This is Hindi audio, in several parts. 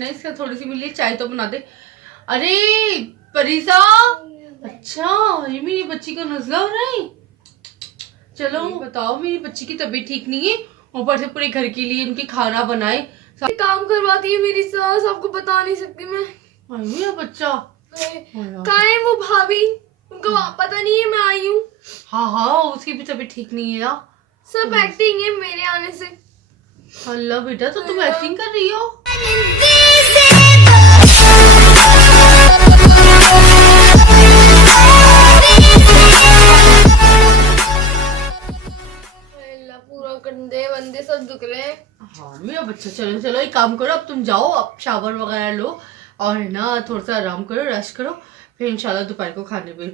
ना इसका थोड़ी सी मिली चाय तो बना दे। अरे परीसा, अच्छा ये मेरी बच्ची का नजला हो रहा है। चलो बताओ, मेरी बच्ची की तबीयत ठीक नहीं है, ऊपर से पूरे घर के लिए उनके खाना बनाए, काम करवाती है मेरी सास, आपको बता नहीं सकती मैं। मेरा बच्चा कहाँ है वो भाभी, उनको पता नहीं है मैं आई हूँ। हाँ उसकी भी तबीयत ठीक नहीं है यार। सब एक्टिंग है मेरे आने से। अल्लाह बेटा, तो तुम एक्टिंग कर रही हो? पूरा कंधे वंदे सब दुख रहे हैं। हाँ मेरा बच्चा, चलो चलो एक काम करो, अब तुम जाओ, अब शावर वगैरह लो और है ना थोड़ा सा आराम करो, रेस्ट करो, फिर इंशाल्लाह दोपहर को खाने पे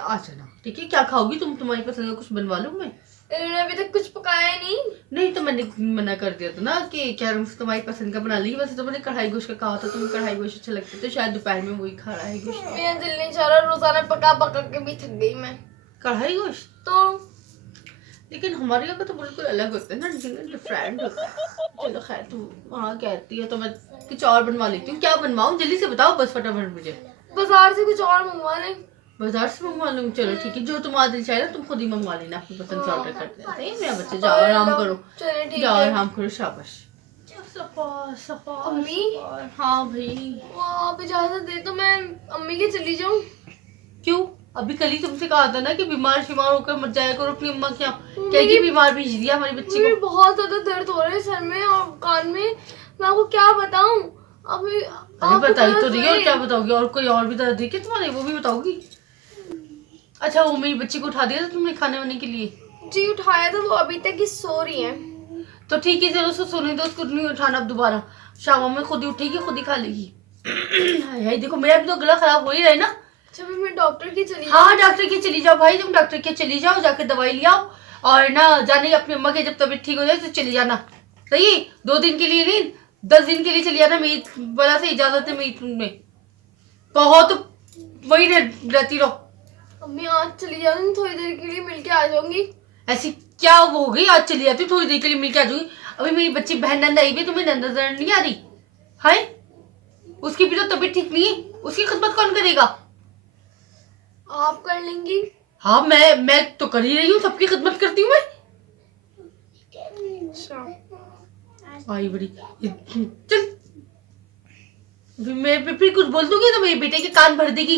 आ जाना, ठीक है? क्या खाओगी तुम? तुम्हारी पसंद का कुछ बनवा लूँ मैं? इन्होंने अभी तक कुछ पकाया नहीं। तो मैंने मना कर दिया था ना कि क्या तुम्हारी पसंद का बना ली। वैसे तो मैंने कढ़ाई गोश्त का कहा था, तुम्हें कढ़ाई गोश्त अच्छा लगता है, तो शायद दोपहर में वही खा रहा है गोश्त। मेरा दिल नहीं चाह रहा, रोजाना पका पका के भी थक गई मैं। कढ़ाई गोश्त तो लेकिन हमारे यहाँ का तो बिल्कुल अलग होता है ना, डिफरेंट होता है। चलो खैर, तुम वहाँ कहती है तो मैं कुछ और बनवा लेती हूँ। क्या बनवाऊँ जल्दी से बताओ बस फटाफट मुझे। बाजार से कुछ और मंगवा लें। बाजार से मंगवा लूँ? चलो ठीक है, जो तुम्हारा दिल चाहे ना तुम खुद ही मंगवा लेना, अपनी पसंद से ऑर्डर कर देना। मेरा बच्चे जाओ आराम करो, जाओ आराम करो, शाबाश। अम्मी, हाँ भाई। वो आप इजाजत दे तो मैं अम्मी के चली जाऊँ। क्यों? अभी कल ही तुमसे कहा था ना कि बीमार शिमार होकर मत जाया करो अपनी अम्मा के यहाँ। क्या ये बीमार भेज दिया हमारी बच्ची को? बहुत ज्यादा दर्द हो रहा है सर में और कान में, मैं आपको क्या बताऊं। अभी अरे बताई तो रही है, और क्या बताओगी? और कोई और भी दर्द है क्या तुम्हारे, वो भी बताओगी? अच्छा वो मेरी बच्ची को उठा दिया था तुमने खाने वाने के लिए? जी उठाया था, वो अभी तक ही सो रही है। तो ठीक है, चलो उसको सोने दो, उसको नहीं उठाना अब दोबारा। शाम में खुद ही उठेगी, खुद ही खा लेगी। हाय देखो, मेरा भी तो गला खराब हो ही रहा है ना। अच्छा मैं डॉक्टर की चली हाँ डॉक्टर की चली जाओ भाई, तुम डॉक्टर के चली जाओ, जाकर दवाई ले आओ, और ना जाने अपनी अम्मा की जब तबीयत ठीक हो जाए तो चली जाना। सही? 2 दिन के लिए नहीं, 10 दिन के लिए चली जाना। मेरी बड़ा से इजाजत है मेरी तुम्हें, कहो तो वही रहती रहो। अम्मी आज चली जाऊंगी, थोड़ी देर के लिए मिलके आ जाऊंगी। ऐसी क्या वो हो गई, आज चली जाती थोड़ी देर के लिए मिलके आ जाऊंगी? अभी मेरी बच्ची बहन नंद आई हुई, तुम्हें नंद नजर नहीं आ रही? हाय उसकी भी तो तबीयत ठीक नहीं है, उसकी खिदमत कौन करेगा? आप कर लेंगी? हाँ मैं तो कर ही रही हूँ, सबकी खिदमत करती हूँ मैं। आई बड़ी, चल मैं फिर कुछ बोल दूंगी तो मेरे बेटे के कान भर देगी,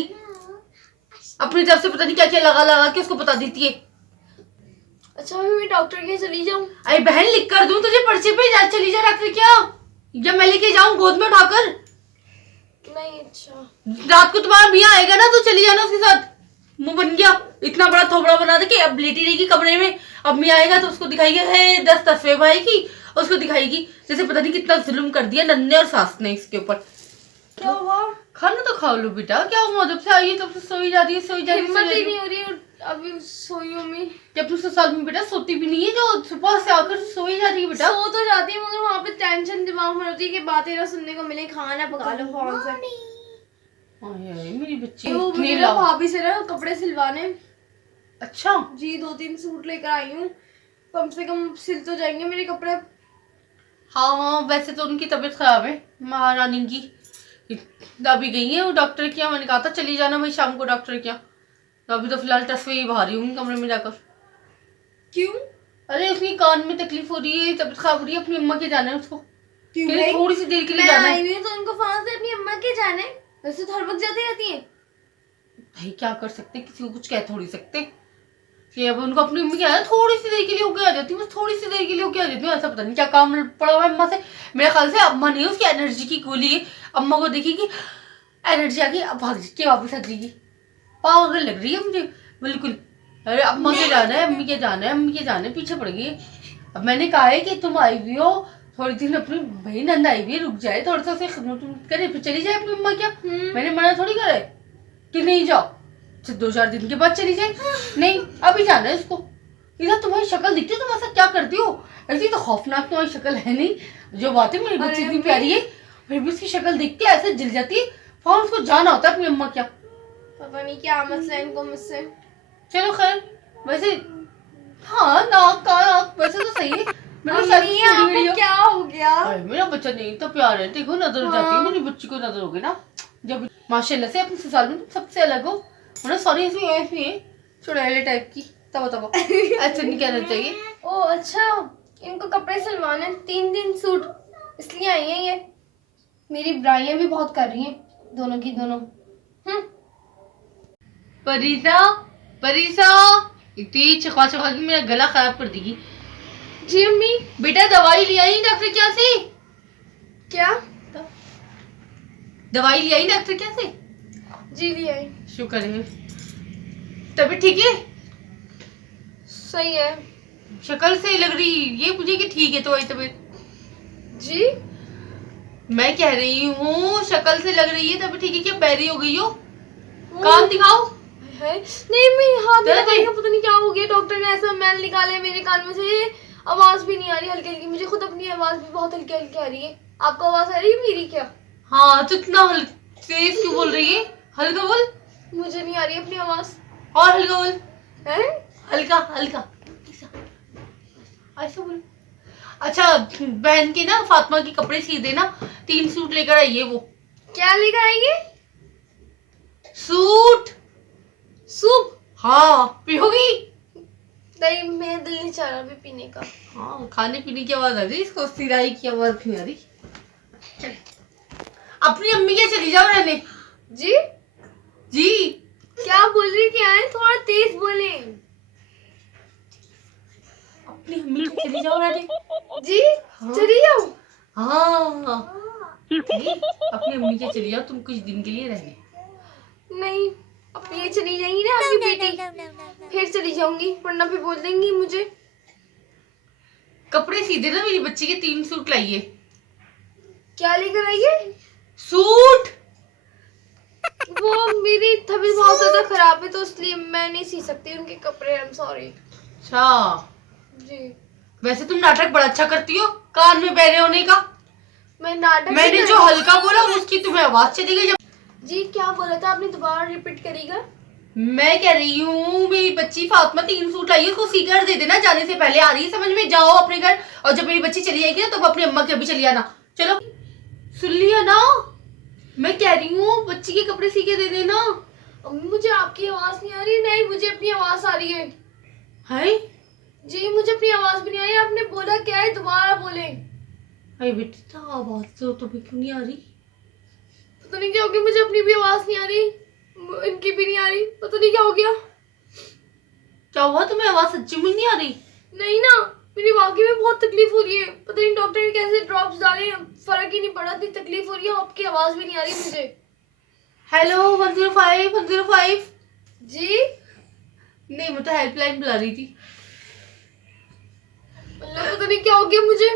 अपनी तरफ से पता नहीं क्या क्या लगा लगा के उसको बता देती है। अच्छा मैं डॉक्टर के चली जाऊं? अरे बहन लिख कर दूं तुझे पर्चे पे, जा चली जा डॉक्टर क्या, या मैं लेके जाऊं गोद में उठाकर? नहीं। अच्छा रात को तुम्हारा मियाँ आएगा ना तो चली जाना उसके साथ। मुंह बन गया, इतना बड़ा थोबड़ा बना दे कि अब लेटी रहेगी कमरे में, अब मियाँ आएगा तो उसको दिखाएगी, है 10 तस्वीर भाई उसको दिखाएगी जैसे पता नहीं कितना जुल्म कर दिया नन्हे और सास ने इसके ऊपर। क्या हुआ? खाना तो खा लो बेटा, क्या हुआ? जब से आई है तब से सोई जा रही है, सोई जा रही हिम्मत ही है। नहीं हो रही, अभी सोई हूँ मैं। जब तुम ससुराल में बेटा सोती भी नहीं है, जो सुबह से आकर सोई जा रही है बेटा। सो तो जाती है मगर वहाँ पे टेंशन दिमाग में होती है कि बातें ना सुनने को मिले, खाना पका लो फोन से। मेरी बच्ची वो मुझे ना भाभी से ना कपड़े सिलवाने। अच्छा जी 2-3 सूट लेकर आई हूँ, कम से कम सिल तो जाएंगे मेरे कपड़े। हाँ वैसे तो उनकी तबीयत खराब है महारानी की, अभी गई है वो डॉक्टर के यहाँ। मैंने कहा था चली जाना भाई शाम को डॉक्टर के यहाँ, तो अभी तो फिलहाल तस्वीर बाहर ही हूँ कमरे में जाकर। क्यों? अरे उसकी कान में तकलीफ हो रही है, तबीयत खराब हो रही है, अपनी अम्मा के जाना है उसको। क्यों? थोड़ी सी देर के लिए मैं जाना आई है। हुई तो उनको फोन से अपनी अम्मा के जाने, वैसे तो हर वक्त जाती रहती है। भाई क्या कर सकते, किसी को कुछ कह थोड़ी सकते कि अब उनको अपनी अम्मी क्या है, थोड़ी सी देर के लिए होके आ जाती हूँ, बस थोड़ी सी देर के लिए होके आ जाती हूँ। ऐसा पता नहीं क्या काम पड़ा हुआ है अम्मा से, मेरे ख्याल से अम्मा नहीं है, उसकी एनर्जी की गोली है। अम्मा को देखेगी एनर्जी आ गई, अब भाग के वापस आ जाएगी, पागल लग रही है मुझे बिल्कुल। अरे अम्मा के जाना है, अम्मी के जाना है, अम्मी के जाना है, पीछे पड़ गई। अब मैंने कहा है कि तुम आई हुई हो थोड़ी दिन, अपनी भाई नंद आई हुई है, रुक जाए थोड़ा सा उसे खिदमत करे फिर चली जाए अपनी अम्मा क्या। मैंने मना थोड़ी करा है कि नहीं जाओ, 2-4 दिन के बाद चली जाए, नहीं अभी जाना है इसको। इधर तुम्हारी शक्ल दिखती है, तुम ऐसा क्या करती हो? ऐसी तो खौफनाक तुम्हारी शक्ल है नहीं, जो बात है मेरी बच्ची इतनी प्यारी है फिर भी उसकी शक्ल दिखती है ऐसे जल जाती है। वहाँ उसको जाना होता है अपनी अम्मा क्या, पता नहीं क्या मसला है इनको मुझसे। चलो खैर, वैसे हाँ नाक का वैसे तो सही है, मेरा सर अम्मी, की आपको वीडियो। क्या हो गया? अरे मेरा बच्चा नहीं तो प्यार है, देखो नजर हो जाती है, मेरी बच्ची को नजर होगी ना जब माशाल्लाह से अपने ससुराल में तुम सबसे अलग हो। मतलब सॉरी ऐसी है चुड़ैले टाइप की, तब ऐसा नहीं कहना चाहिए। ओ अच्छा, इनको कपड़े सिलवाने हैं, 3 दिन सूट, इसलिए आई हैं ये। मेरी बुराइयां भी बहुत कर रही हैं, दोनों की दोनों। परीसा परीसा इतनी चखा चखा के मेरा गला खराब कर देगी। जी अम्मी। बेटा दवाई ले आई डॉक्टर क्या से? क्या? दवाई ले आई डॉक्टर क्या से? जी ले आई। शुक्र है। तबीयत ठीक है? सही है शक्ल से लग रही ये मुझे कि ठीक है तो तबीयत। जी। मैं कह रही हूँ शक्ल से लग रही है तबीयत ठीक है, क्या बैरी हो गई हो? कान दिखाओ। है नहीं, मेरे हाथ में दर्द है? लगाई, पता नहीं क्या हो गया। डॉक्टर ने ऐसा मैल निकाला है मेरे कान में से, आवाज भी नहीं आ रही, हल्की हल्की। मुझे खुद अपनी आवाज भी बहुत हल्की हल्की आ रही है। आपको आवाज आ रही है मेरी क्या? हाँ तो इतना तेज क्यों बोल रही है? हल्का बोल। मुझे नहीं आ रही अपनी आवाज। और हल्का बोल। है हल्का हल्का ऐसा बोल। अच्छा बहन के ना फातिमा के कपड़े सी देना, 3 सूट लेकर आइए। वो क्या लेकर आएंगे? सूट। सूप? हाँ पियोगी? नहीं, मेरा दिल नहीं चाह रहा अभी पीने का। हाँ खाने पीने की आवाज आ रही, इसको सिराई की आवाज नहीं आ रही। चल अपनी अम्मी के चली जाओ रहने। जी जी क्या बोल रही? क्या है? थोड़ा तेज बोले। अपनी अम्मी के चली जाओ रहने। जी हाँ। चली जाओ। हाँ नहीं, अपनी अम्मी के चली जाओ तुम कुछ दिन के लिए रहने। नहीं, अब ये चली जाएंगी ना आपकी बेटी, फिर चली जाऊंगी, वरना फिर बोल देंगी मुझे। कपड़े सी देना, मेरी बच्ची के 3 सूट लाइए। क्या लेकर आइए? सूट। वो मेरी तबीयत बहुत ज्यादा खराब है तो इसलिए मैं नहीं सी सकती उनके कपड़े। I am sorry. अच्छा जी वैसे तुम नाटक बड़ा अच्छा करती हो कान में बहरे होने का। मैं नाटक मैंने जो हल्का बोला उसकी तुम्हें आवाज चली गई। जी क्या बोला था आपने? दोबारा रिपीट करिएगा। मैं कह रही हूँ मेरी बच्ची फातिमा 3 सूट लाई है, उसको सीकर दे देना, जाने से पहले आ रही है समझ में। जाओ अपने घर, और जब मेरी बच्ची चली जाएगी ना तो अपनी अम्मा के भी चली आना। चलो सुन लिया ना, मैं कह रही हूँ बच्ची के कपड़े सी के दे देना। अम्मी मुझे आपकी आवाज नहीं आ रही। नहीं मुझे अपनी आवाज आ रही है। है जी मुझे अपनी आवाज भी नहीं आ रही। आपने बोला क्या है? दोबारा बोले। अरे बेटा आवाज तो तुम्हें क्यों नहीं आ रही? पता नहीं क्या हो गया, मुझे अपनी भी आवाज नहीं आ रही, इनकी भी नहीं आ रही, पता नहीं क्या हो गया। क्या हुआ तुम्हें? आवाज सच्ची में नहीं आ रही? नहीं ना, मेरी वाकई में बहुत तकलीफ हो रही है। पता नहीं डॉक्टर ने कैसे ड्रॉप्स डाले, फर्क ही नहीं पड़ा। इतनी तकलीफ हो रही है, आपकी आवाज भी नहीं आ रही मुझे। हेलो 105 105। जी नहीं मैं तो हेल्पलाइन बुला रही थी। अल्लाह पता नहीं क्या हो गया मुझे।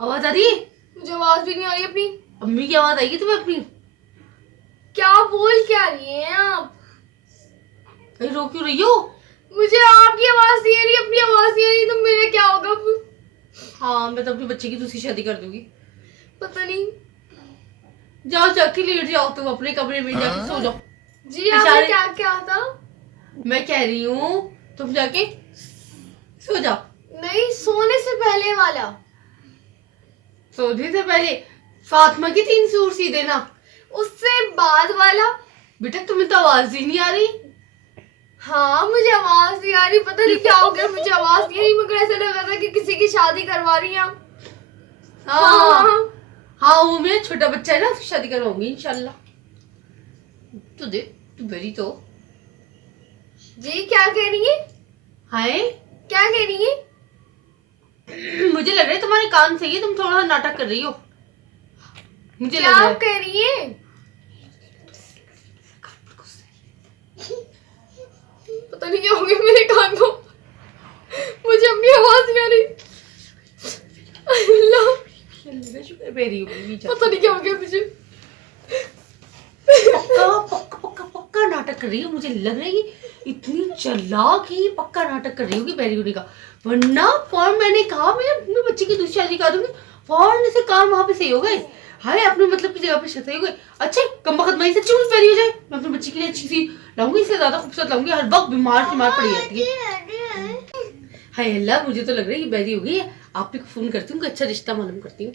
आवाज आ रही है? मुझे आवाज भी नहीं आ रही अपनी। अम्मी की आवाज आएगी तुम्हें अपनी? क्या बोल क्या रही हैं आप? कहीं रो क्यों रही हो? मुझे आपकी आवाज नहीं आ रही, अपनी आवाज नहीं आ रही, तो मेरा क्या होगा अब? हाँ मैं तो अपनी बच्चे की दूसरी शादी कर दूंगी। पता नहीं। जाओ जाके लेट जाओ तुम अपने कमरे में, जाके सो जाओ। जी आपने क्या क्या था? मैं कह रही हूँ तुम जाके सो जाओ। नहीं, सोने से पहले वाला। सोने से पहले फातिमा की 3 सूट सी देना। उससे बाद वाला? बेटा तुम्हें तो आवाज ही नहीं आ रही। हाँ मुझे आवाज नहीं आ रही, पता नहीं क्या हो गया, मुझे आवाज नहीं आ रही, मगर ऐसा लग रहा था कि किसी की शादी करवा रही हैं। हाँ हाँ वो मेरा छोटा बच्चा है ना, उसकी शादी करवाऊंगी इंशाल्लाह। तो दे तू बड़ी तो। जी क्या कह रही है? हाय क्या कह रही है? मुझे लग रहा है तुम्हारे कान सही है, तुम थोड़ा नाटक कर रही हो। मुझे लग क्या रहा है। कह रही है? पता नहीं क्या हो गया मेरे कान को, मुझे अपनी आवाज नहीं आ रही। अल्लाह पता नहीं क्या हो गया मुझे। पक्का पक्का पक्का पक्का नाटक कर रही हो, मुझे लग रहा है कि इतनी चालाक ही पक्का नाटक कर रही होगी बैरी होने का। वरना फौरन मैंने कहा मैं अपने बच्चे की दूसरी शादी कर दूंगी, फौरन से काम वहां पे सही हो गए। हाय अपने मतलब की जगह पे सही हो गए। अच्छा कम वक्त मई सच्ची में बैरी हो जाए। मैं अपने बच्चे के लिए अच्छी सी लाऊंगी, इससे ज्यादा खूबसूरत लाऊंगी। हर वक्त बीमार पड़ी रहती है। हाय अल्लाह, मुझे तो लग रहा है कि बैरी हो गई है। आप ही को फोन करती हूँ, कोई अच्छा रिश्ता मालूम करती हूँ।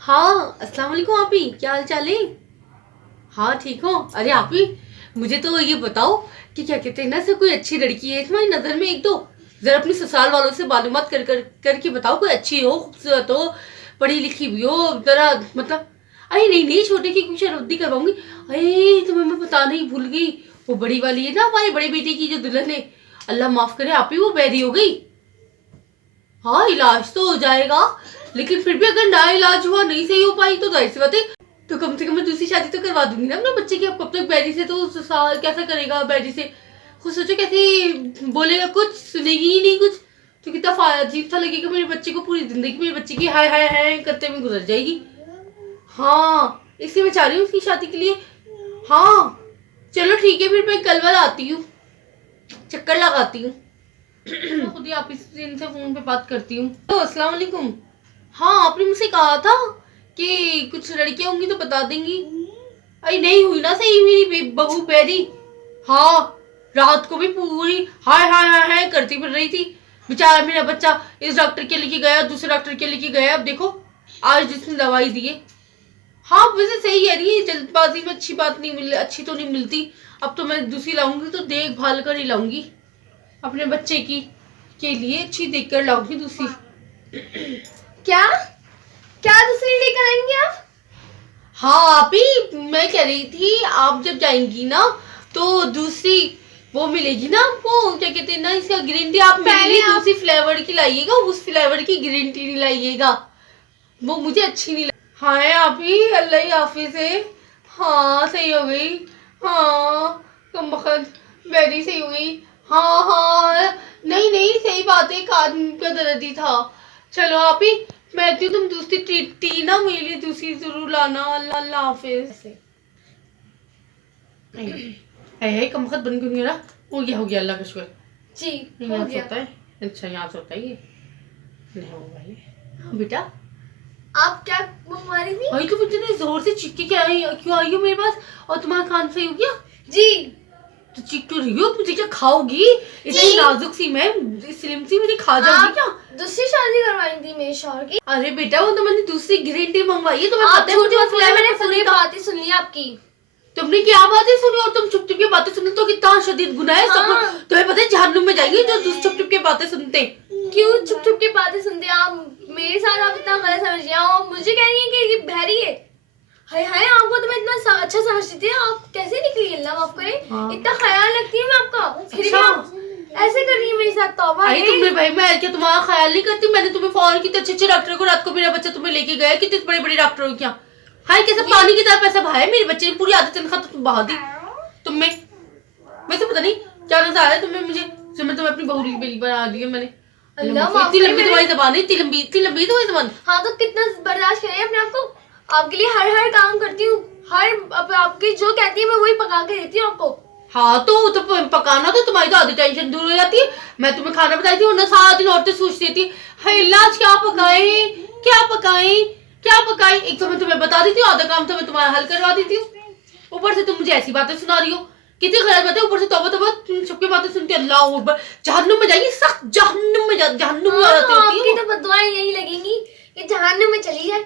हाँ अस्सलाम वालेकुम आप ही, क्या हाल चाल है? हाँ ठीक हो? अरे आप ही, मुझे तो ये बताओ कि क्या कहते हैं ना, से कोई अच्छी लड़की है तुम्हारी नजर में एक दो, जरा अपने ससुराल वालों से मालूमात करके बताओ, कोई अच्छी हो, खूबसूरत हो, पढ़ी लिखी भी हो, जरा मतलब। अरे नहीं नहीं, छोटे की कुछ शादी करवाऊंगी। अरे तुम्हें मैं पता नहीं भूल गई, वो बड़ी वाली है ना, हमारे बड़े बेटे की जो दुल्हन है, अल्लाह माफ करे आप ही, वो बैरी हो गई। हाँ इलाज तो हो जाएगा, लेकिन फिर भी अगर ना इलाज हुआ, नहीं सही हो पाई, तो जाहिर सी बात है, तो कम से कम मैं दूसरी शादी तो करवा दूंगी ना अपने बच्चे की। अब कब तक बैरी से, तो ससुराल कैसा करेगा बैरी से, खुद सोचो कैसे बोलेगा, कुछ सुनेगी ही नहीं कुछ, तो कितना अजीब सा लगेगा। मेरे बच्चे को पूरी जिंदगी मेरे बच्चे की हाय हाय हाय करते में गुजर जाएगी। हाँ इसलिए मैं चाह रही हूँ उसकी शादी के लिए। हाँ चलो ठीक है, फिर मैं कल वाला आती हूँ, चक्कर लगाती हूँ। खुद ही आप इनसे फोन पे बात करती हूँ। तो अस्सलाम वालेकुम। हाँ आपने मुझसे कहा था कि कुछ लड़कियां होंगी तो बता देंगी। अरे नहीं हुई ना सही मेरी बहू बैरी। हाँ रात को भी पूरी हाय हाय हाय हाय करती फिर रही थी। बेचारा मेरा बच्चा इस डॉक्टर के लेके गया, दूसरे डॉक्टर के लेके गया, अब देखो आज जिसने दवाई दी है। हाँ वैसे सही कह रही है, जल्दबाजी में अच्छी बात नहीं मिल, अच्छी तो नहीं मिलती। अब तो मैं दूसरी लाऊंगी तो देखभाल कर ही लाऊंगी, अपने बच्चे की के लिए अच्छी देखकर लाऊंगी दूसरी। क्या क्या दूसरी लेकर आएंगे आप? हाँ आप ही, मैं कह रही थी आप जब जाएंगी ना तो दूसरी वो मिलेगी ना आपको, क्या कहते हैं ना, इसका ग्रीन टी आप मेरे लिए दूसरी फ्लेवर की लाइएगा, उस फ्लेवर की ग्रीन टी नहीं लाइएगा, वो मुझे अच्छी नहीं लगी। हाँ आप ही, अल्लाह ही हाफिज है। हाँ सही हो गई। हाँ कम वक्त मेरी सही हुई। हाँ हाँ नहीं नहीं सही बात है, कान का दर्द ही था। चलो आप ही, मैं आती हूँ, तुम दूसरी टी ना मेरे लिए दूसरी जरूर लाना। अल्लाह अल्लाह हाफिज। है कम वक्त बन क्यों नहीं रहा? हो गया अल्लाह का शुक्र। जी हो यहाँ से गया। होता है, अच्छा यहाँ से होता है ये, नहीं होगा ये। हाँ बेटा, आप क्या मंगवा रही थी? भाई तुम इतने जोर से चीख के क्या आई, क्यों आई हो मेरे पास? और तुम्हारा कान सही हो गया? जी तो चीख क्यों रही हो? मुझे क्या खाओगी? इतनी नाजुक सी मैं, स्लिम सी, मुझे खा जाओगी क्या? दूसरी शादी करवाई थी मेरे शौहर की। अरे बेटा वो तो मैंने दूसरी ग्रीन टी मंगवाई है, तुम्हें आप पता है झूठ मुझे मत बोलिए, मैंने पसंद पूरी नहीं था। बातें सुन ली आपकी। तुमने क्या बातें सुनी, और तुम चुप चुप के बातें सुनो तो कितना शदीद गुनाह है। हाँ। सब तुम्हें पता है जहन्नुम में जाएंगे जो चुप चुप के बातें सुनते हैं। क्यों चुप चुप की बातें सुनते हैं आप? मेरे साथ आप इतना गलत समझ रही हैं और मुझे कह रही हैं कि ये बहरी है। हाय हाय, आपको तो मैं इतना अच्छा समझती थी, आप कैसे निकली? अल्लाह माफ करे। हाँ। इतना ख्याल रखती हूँ मैं आपका, फिर भी अच्छा। आप ऐसे कर रही है मेरे साथ। तौबा भाई है। तुमने, भाई मैं क्या तुम्हारा ख्याल नहीं करती? मैंने तुम्हें फोन कितने अच्छे अच्छे डॉक्टर को, रात को मेरा बच्चा तुम्हें लेके गया, कितने बड़े बड़े डॉक्टरों को क्या, हाय कैसे पानी की तरह पैसा बहाया मेरे बच्चे ने, पूरी आधी तनख्वाह तो तुम बहा दी तुमने। वैसे पता नहीं क्या नजर आ रहा है तुम्हें मुझे, जो मैं तुम्हें अपनी बहू की बेली बना दी है मैंने। अल्लाह माफ इतनी करे। लंबी तुम्हारी जबान है, इतनी लंबी तुम्हारी जबान। हाँ तो कितना बर्दाश्त करें अपने आप को? आपके लिए हर काम करती हूँ, आपकी जो कहती है मैं वही पका के देती हूँ आपको। हाँ तो पकाना तो तुम्हारी तो आधी टेंशन दूर हो जाती है। मैं तुम्हें खाना बताई थी, वरना सारा दिन औरतें सोचती थी हाय अल्लाह आज क्या पकाए क्या पकाए क्या पकाए। एक तो मैं तुम्हें बता देती हूँ, आधा काम तो मैं तुम्हारा हल करवा देती हूँ, ऊपर से तुम मुझे ऐसी बातें सुना रही हो, कितनी गलत बातें। ऊपर से तौबा तौबा, तुम सबकी बातें सुनती अल्लाह अकबर, जहन्नुम में जाएगी, सख्त जहन्नुम में जहन्नुम में हाँ, जाती तो होती आपकी हो। तो बददुआएं यही लगेंगी कि जहन्नुम में चली जाए।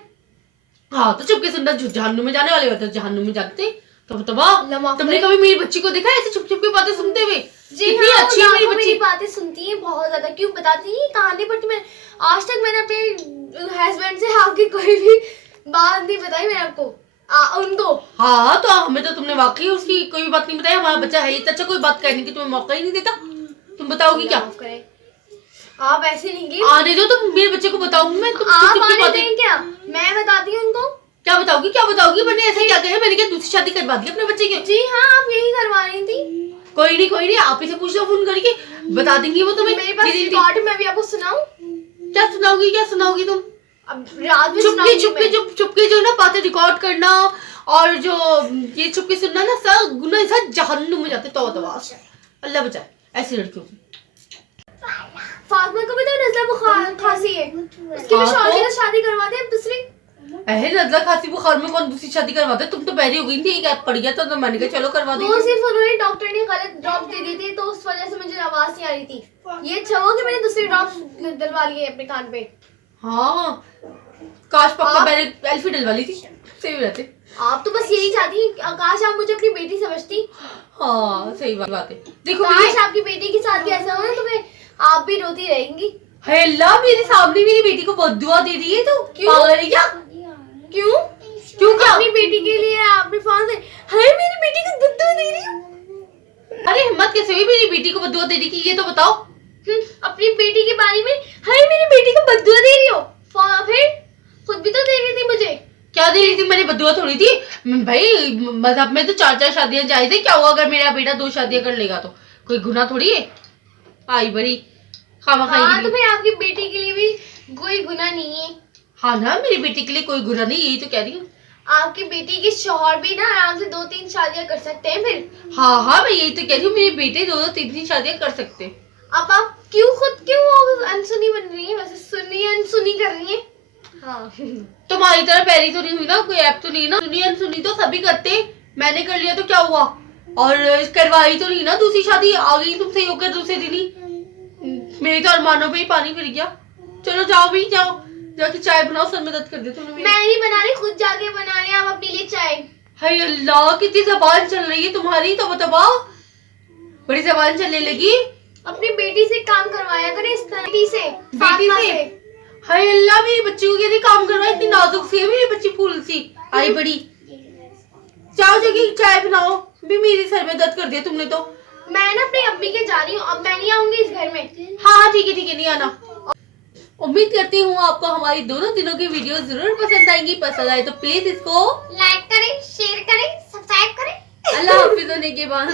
हाँ तो चुपके सुनना, जहन्नुम में जाने वाले होते जहन्नुम में जाते। तो अल्लाह माफ तुमने करे। कभी मेरी बच्ची को देखा ऐसे चुप चुप की बातें सुनते हुए? जी कितनी हाँ, अच्छी है मेरी मेरी बच्ची। बातें सुनती है बहुत ज्यादा। क्यों बताती नहीं कहानी, बट मैं आज तक मैंने अपने हस्बैंड से आपकी कोई भी बात नहीं बताई मैंने आपको, उनको। हाँ तो हमें तो तुमने वाकई उसकी कोई भी बात नहीं बताई। हमारा बच्चा है इतना अच्छा, कोई बात कहने की तुम्हें मौका ही नहीं देता। तुम बताओगी क्या? माफ करे, आप ऐसे नहीं की। आने दो, तुम मेरे बच्चे को बताऊंगी मैं। तुम आप चुप की आने बातें दें क्या? मैं बताती हूँ उनको। क्या बताओगी क्या बताओगी? मैंने ऐसे क्या कहा? मैंने क्या दूसरी शादी करवा दी अपने बच्चे की? जी हाँ, आप यही करवा रही थी। कोई नहीं आप ही से पूछ लो फोन करके, बता देंगी वो तुम्हें। मेरे पास रिकॉर्ड है, मैं भी आपको सुनाऊं? क्या सुनाओगी तुम? अब रात में चुपके सुनाऊंगी मैं। चुपके जो ना बातें रिकॉर्ड करना और जो ये चुपके सुनना ना, सब गुना सब जहन्नुम में जाते। तो अल्लाह बचाए ऐसी लड़कियों से। फातिमा को भी तो नज़ला बुखार खांसी है, उसकी भी हाँ, शौहर के तो? साथ शादी करवा दे दूसरी। नजला खांसी बुखार में कौन दूसरी शादी करवाते? तुम तो बहरी हो गई थी, एक पड़ गया तो मैंने कहा चलो करवा वो देंगे। सिर्फ उन्होंने डॉक्टर ने गलत ड्रॉप दे दिए थे, तो उस वजह से मुझे आवाज नहीं आ रही थी। ये अच्छा हुआ कि मैंने दूसरी ड्रॉप्स डलवा ली है अपने कान पे। हाँ काश पक्का आप- मैंने एल्फी डलवा ली थी, सही रहते। आप तो बस यही चाहती, काश आप मुझे अपनी बेटी समझती। हाँ सही बात है। देखो काश आपकी बेटी के साथ भी ऐसा हो ना तो फिर आप भी रोती रहेंगी। हे अल्लाह, मेरे सामने मेरी बेटी को बद्दुआ दे रही है तो क्यों? पागल है क्या? क्यों? क्यों क्या? अपनी बेटी के लिए आपने फोन से हाय मेरी बेटी को दूध दे रही हूँ। अरे हिम्मत कैसे हुई मेरी बेटी को बद्दुआ दे रही की, ये तो बताओ। अपनी बेटी के बारे में हाय मेरी बेटी को बद्दुआ दे रही हो, फिर खुद भी तो दे रही थी मुझे। क्या दे रही थी? मैंने बद्दुआ थोड़ी थी भाई, मजहब में तो 4-4 शादियां जायज है। क्या हुआ अगर मेरा बेटा 2 शादियां कर लेगा तो कोई गुनाह थोड़ी है। आई बड़ी खामा हाँ तो खाई। फिर आपकी बेटी के लिए भी कोई गुनाह नहीं है। हाँ ना, मेरी बेटी के लिए कोई गुनाह नहीं, यही तो कह रही हूँ। आपकी बेटी के शौहर भी ना आराम से 2-3 शादियां कर सकते हैं फिर। हाँ हाँ, मैं यही तो कह रही हूँ, मेरे बेटे 2-3 शादियां कर सकते। अब आप क्यों अनसुनी बन रही है, वैसे सुनी अनसुनी कर रही है। हाँ तुम्हारी तरह पहली तो नहीं हुई ना, कोई ऐप तो नहीं ना। सुनी तो सभी करते, मैंने कर लिया तो क्या हुआ? और करवाई तो नहीं ना दूसरी शादी, आ गई तुम सही होकर दूसरे दिन ही। मेरे तो अरमानों पे ही पानी फिर गया। चलो जाओ भी, जाओ जाके चाय बनाओ, सर में दर्द कर दे तुमने मेरे। मैं नहीं बना रही, खुद जाके बना रहे आप अपने लिए चाय। हाय अल्लाह, कितनी जबान चल रही है तुम्हारी, तो बताओ। बड़ी जबान चलने लगी। अपनी बेटी से काम करवाया करें इस तरह, बेटी से बेटी से? हाय अल्लाह, मेरी बच्ची को कैसे काम करवाए, इतनी नाजुक सी है मेरी बच्ची, फूल सी। आई बड़ी, जाओ जाके चाय बनाओ भी, मेरे सर में दर्द कर दिया तुमने तो। मैं ना अपनी अम्मी के जा रही हूँ, अब मैं नहीं आऊंगी इस घर में। हाँ ठीक है, नहीं आना। उम्मीद करती हूँ आपको हमारी दोनों दिनों की वीडियो जरूर पसंद आएंगी। पसंद आए तो प्लीज इसको लाइक करें, शेयर करें, सब्सक्राइब करें। अल्लाह हाफिज होने के बाद।